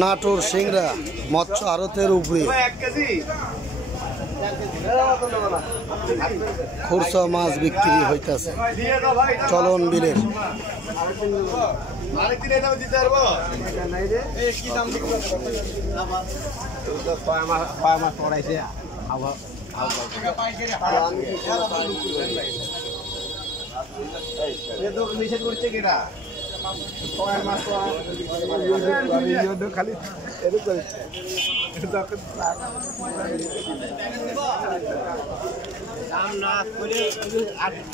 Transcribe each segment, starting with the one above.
নাটোর সিংড়া মৎস্য আড়তের উপরে খুরসা মাছ বিক্রি হইতেছে চলন বিলের। নিষেধ করছে কিনা খালি দাম না করে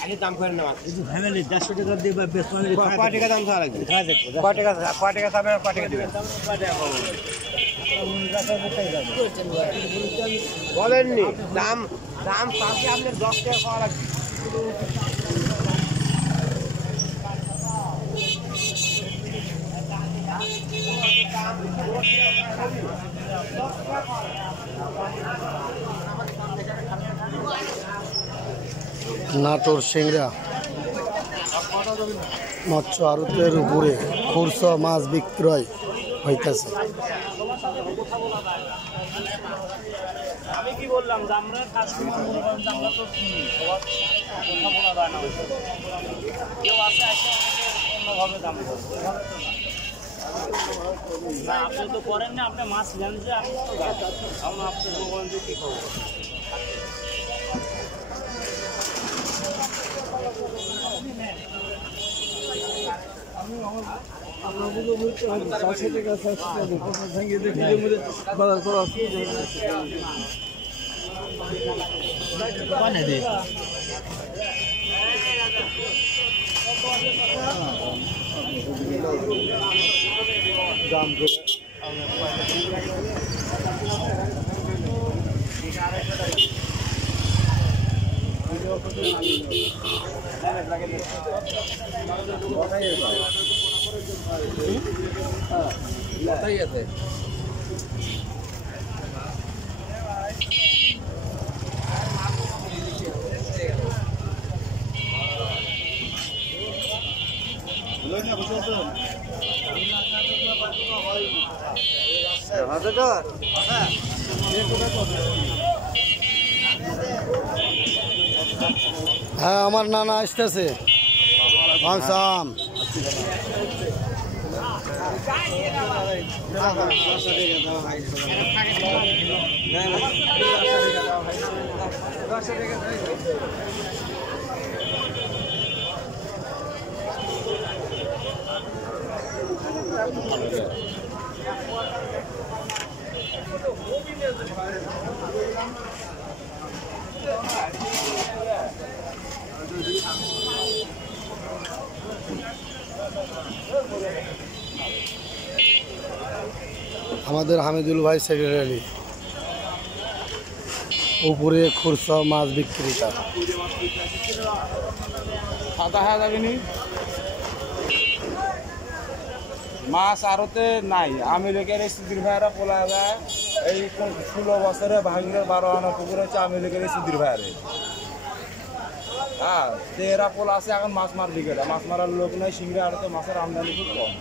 আগে দাম করে নেওয়া ফ্যামিলি 150 টাকা দিয়ে কয় টাকা দাম লাগবে কয় টাকা যাবে কয় টাকা দিবেন বলেননি দাম দাম পাশে আপনার 10 টাকা খাওয়া লাগবে। নাটোর সিংড়া মৎস্য আড়তের উপরে খুরসা মাছ বিক্রয় হইতেছে। আমি কি বললাম যে আমরা কাস্টমার বললাম যে আমরা তো কিনি কথা বলা যায় না কেউ আছে অন্যভাবে দাম না আপনি তো করেন না আপনি মাছ নেন যে আমি তো আমরা আপনাকে বলেন যে কী করবো হ্যাঁ আমার নানা আসতেছে আসাম আমাদের হামিদুল ভাই সেক্রেটারি উপরে খুরসা মাছ বিক্রেতা মাছ আরতে নাই আমি লোকের সুধীর ভাইরা পোলা যায় এই 16 বছরে ভাঙিয়ে 12 আনা পুকুর হচ্ছে আমি লোকের সুধীর ভাইরে হ্যাঁ 13 পোলা আছে এখন মাছ মার দিকে মাছ মারার লোক নাই সিংড়া আরতে মাছের আমদানি খুব কম।